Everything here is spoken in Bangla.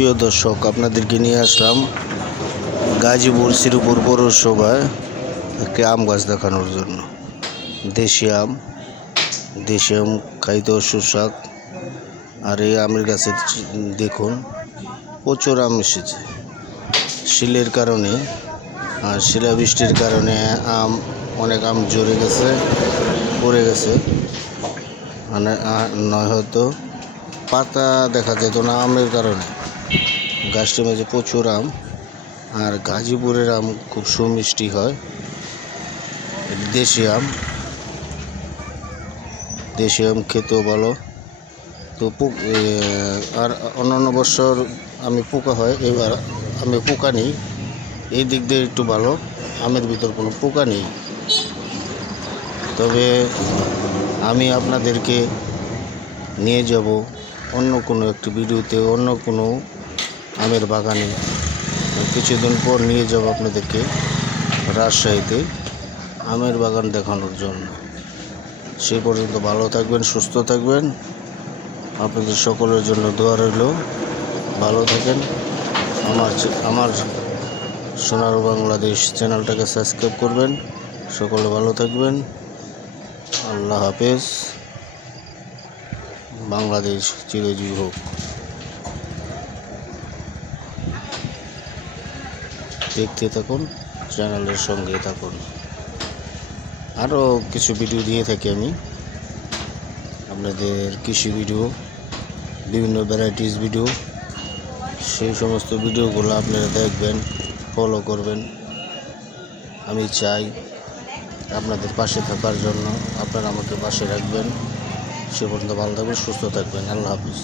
প্রিয় দর্শক, আপনাদেরকে নিয়ে আসলাম গাজীপুর শ্রীপুর পৌরসভায় একটি আম গাছ দেখানোর জন্য। দেশি আম দেশি আম খাইতেও সুস্বাদ আর এই আমের গাছে দেখুন, প্রচুর আম এসেছে। শিলের কারণে আর শিলাবৃষ্টির কারণে আম, অনেক আম জড়ে গেছে, পড়ে গেছে। মানে নয় হয়তো পাতা দেখা যেত না আমের কারণে। গাছটির মাঝে প্রচুর আম, আর গাজীপুরের আম খুব সুমিষ্টি হয়। দেশি আম দেশি আম খেতেও ভালো। তো আর অন্যান্য বছর আমি পোকা হয়, এবার আমি পোকা নেই। এই দিক দিয়ে একটু ভালো, আমের ভিতর কোনো পোকা নেই। তবে আমি আপনাদেরকে নিয়ে যাব অন্য কোনো একটি ভিডিওতে, অন্য কোনো আমের বাগানে কিছুদিন পর নিয়ে যাব আপনাদেরকে রাজশাহীতে আমের বাগান দেখানোর জন্য। সে পর্যন্ত ভালো থাকবেন, সুস্থ থাকবেন। আপনাদের সকলের জন্য দোয়া রইল। ভালো থাকেন। আমার আমার সোনার বাংলাদেশ চ্যানেলটাকে সাবস্ক্রাইব করবেন। সকলে ভালো থাকবেন। আল্লাহ হাফেজ। বাংলাদেশ চিরজীবী হোক। দেখতে থাকুন, চ্যানেলের সঙ্গে থাকুন। আরও কিছু ভিডিও দিয়ে থাকি আমি। আপনাদের কৃষি ভিডিও, বিভিন্ন ভ্যারাইটিস ভিডিও, সেই সমস্ত ভিডিওগুলো আপনারা দেখবেন ফলো করবেন। আমি চাই আপনাদের পাশে থাকার জন্য আপনারা আমাকে পাশে রাখবেন। সে পর্যন্ত ভালো থাকবেন, সুস্থ থাকবেন। আল্লাহ হাফিজ।